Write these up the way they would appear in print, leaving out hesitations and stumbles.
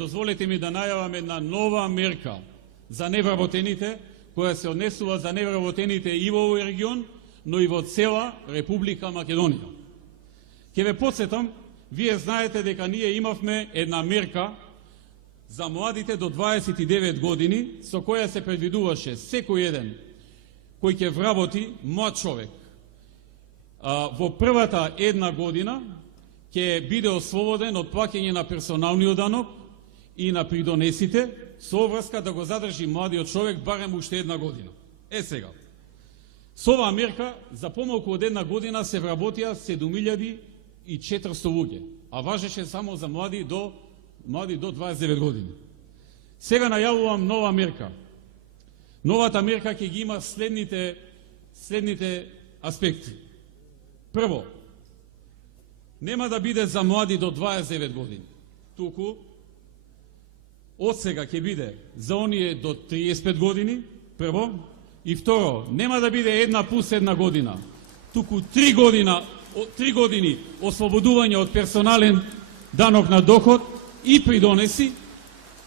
дозволете ми да најавам една нова мерка за невработените, која се однесува за невработените и во овој регион, но и во цела Република Македонија. Ке ве потсетам, вие знаете дека ние имавме една мерка за младите до 29 години, со која се предвидуваше секој еден кој ќе вработи, млад човек, во првата една година ќе биде ослободен од плаќање на персоналниот данок и на придонесите, со врска да го задржи младиот човек барем уште една година. Сега, со оваа мерка за помалку од една година се вработија 7400 луѓе, а важеше само за млади до 29 години. Сега најавувам нова мерка. Новата мерка ќе ги има следните аспекти. Прво, нема да биде за млади до 29 години, туку од сега ќе биде за оние до 35 години, прво, и второ, нема да биде една плюс една година, туку 3 години ослободување од персонален данок на доход и придонеси,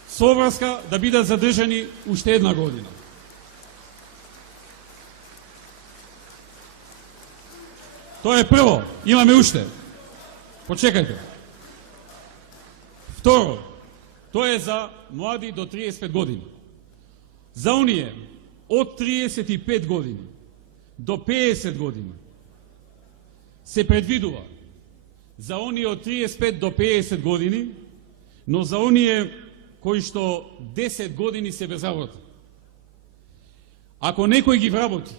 со врска да бидат задржани уште една година. Тоа е прво, имаме уште. Почекајте. Второ, тоа е за млади до 35 години. За оние од 35 години до 50 години се предвидува за оние од 35 до 50 години, но за оние кои што 10 години се без работа. Ако некој ги вработи,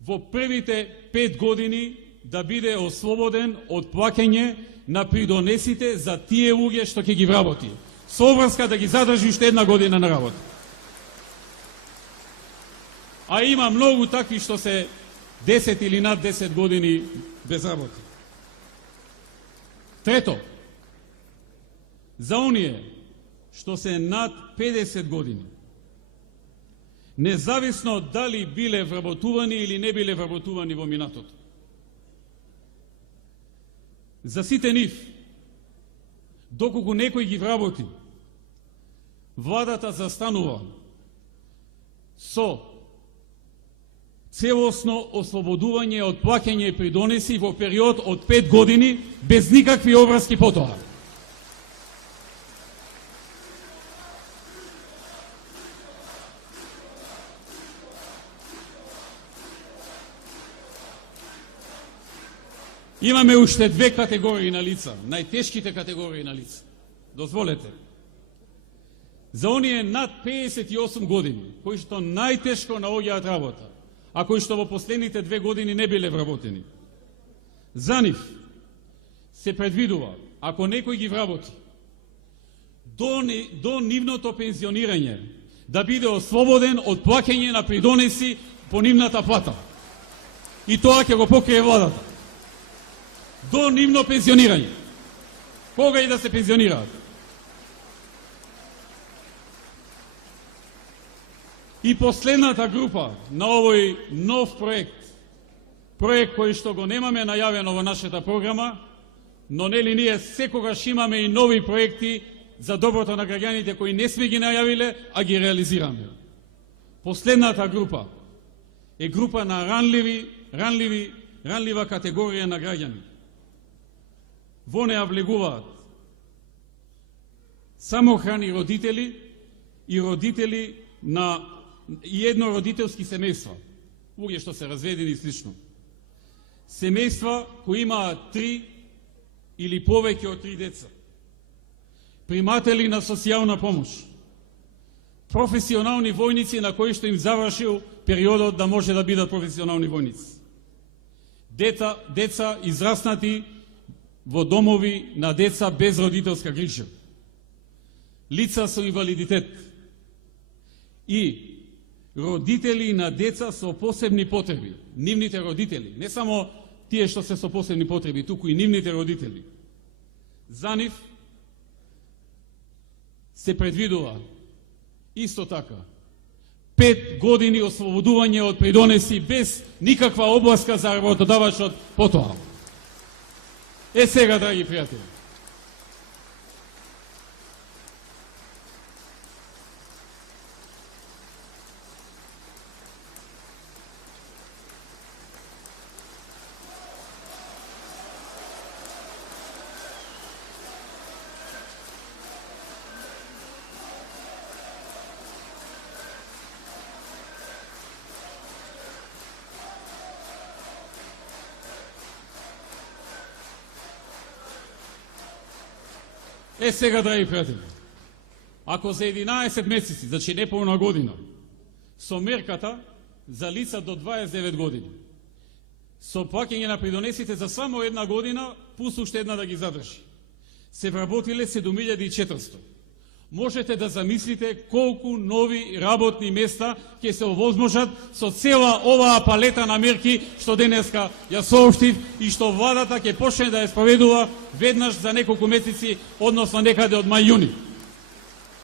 во првите 5 години да биде ослободен од плаќање на придонесите за тие луѓе што ќе ги вработи, со врска да ги задржи уште една година на работа. А има многу такви што се 10 или над 10 години без работа. Трето, за оние што се над 50 години, независно дали биле вработувани или не биле вработувани во минатото. За сите нив, доколку некој ги вработи, владата застанува со целосно ослободување од плаќање и придонеси во период од 5 години, без никакви обврски потоа. Имаме уште две категории на лица, најтешките категории на лица. Дозволете. За оние над 58 години, кои што најтешко наоѓаат работа, а кои што во последните 2 години не биле вработени. За нив се предвидува, ако некој ги вработи, до нивното пензионирање, да биде ослободен од плаќање на придонеси по нивната плата. И тоа ќе го покрие владата. До нивно пензионирање. Кога и да се пензионираат. И последната група на овој нов проект кој што го немаме најавено во нашата програма, но нели ние секогаш имаме и нови проекти за доброто на граѓаните кои не сме ги најавиле, а ги реализираме. Последната група е група на ранлива категорија на граѓани. Во неа влегуваат самохрани родители и родители на еднородителски семејства, луѓе што се разведени и слично. Семејства кои имаат 3 или повеќе од 3 деца, приматели на социјална помош, професионални војници на кои што им завршил периодот да може да бидат професионални војници, деца израснати во домови на деца без родителска грижа, лица со инвалидитет и родители на деца со посебни потреби, нивните родители, не само тие што се со посебни потреби, туку и нивните родители. За нив се предвидува исто така 5 години ослободување од придонеси без никаква обласка за работодавачот потоа. Сега, драги пријатели, Сега, драги пријатели, ако за 11 месеци, значи неполна година, со мерката за лица до 29 години, со плаќање на придонесите за само една година, плюс уште една да ги задржи, се вработиле 7400. Можете да замислите колку нови работни места ќе се овозможат со цела оваа палета на мерки што денеска ја соопштив и што владата ќе почне да ја спроведува веднаш за неколку месеци, односно некаде од мај-јуни.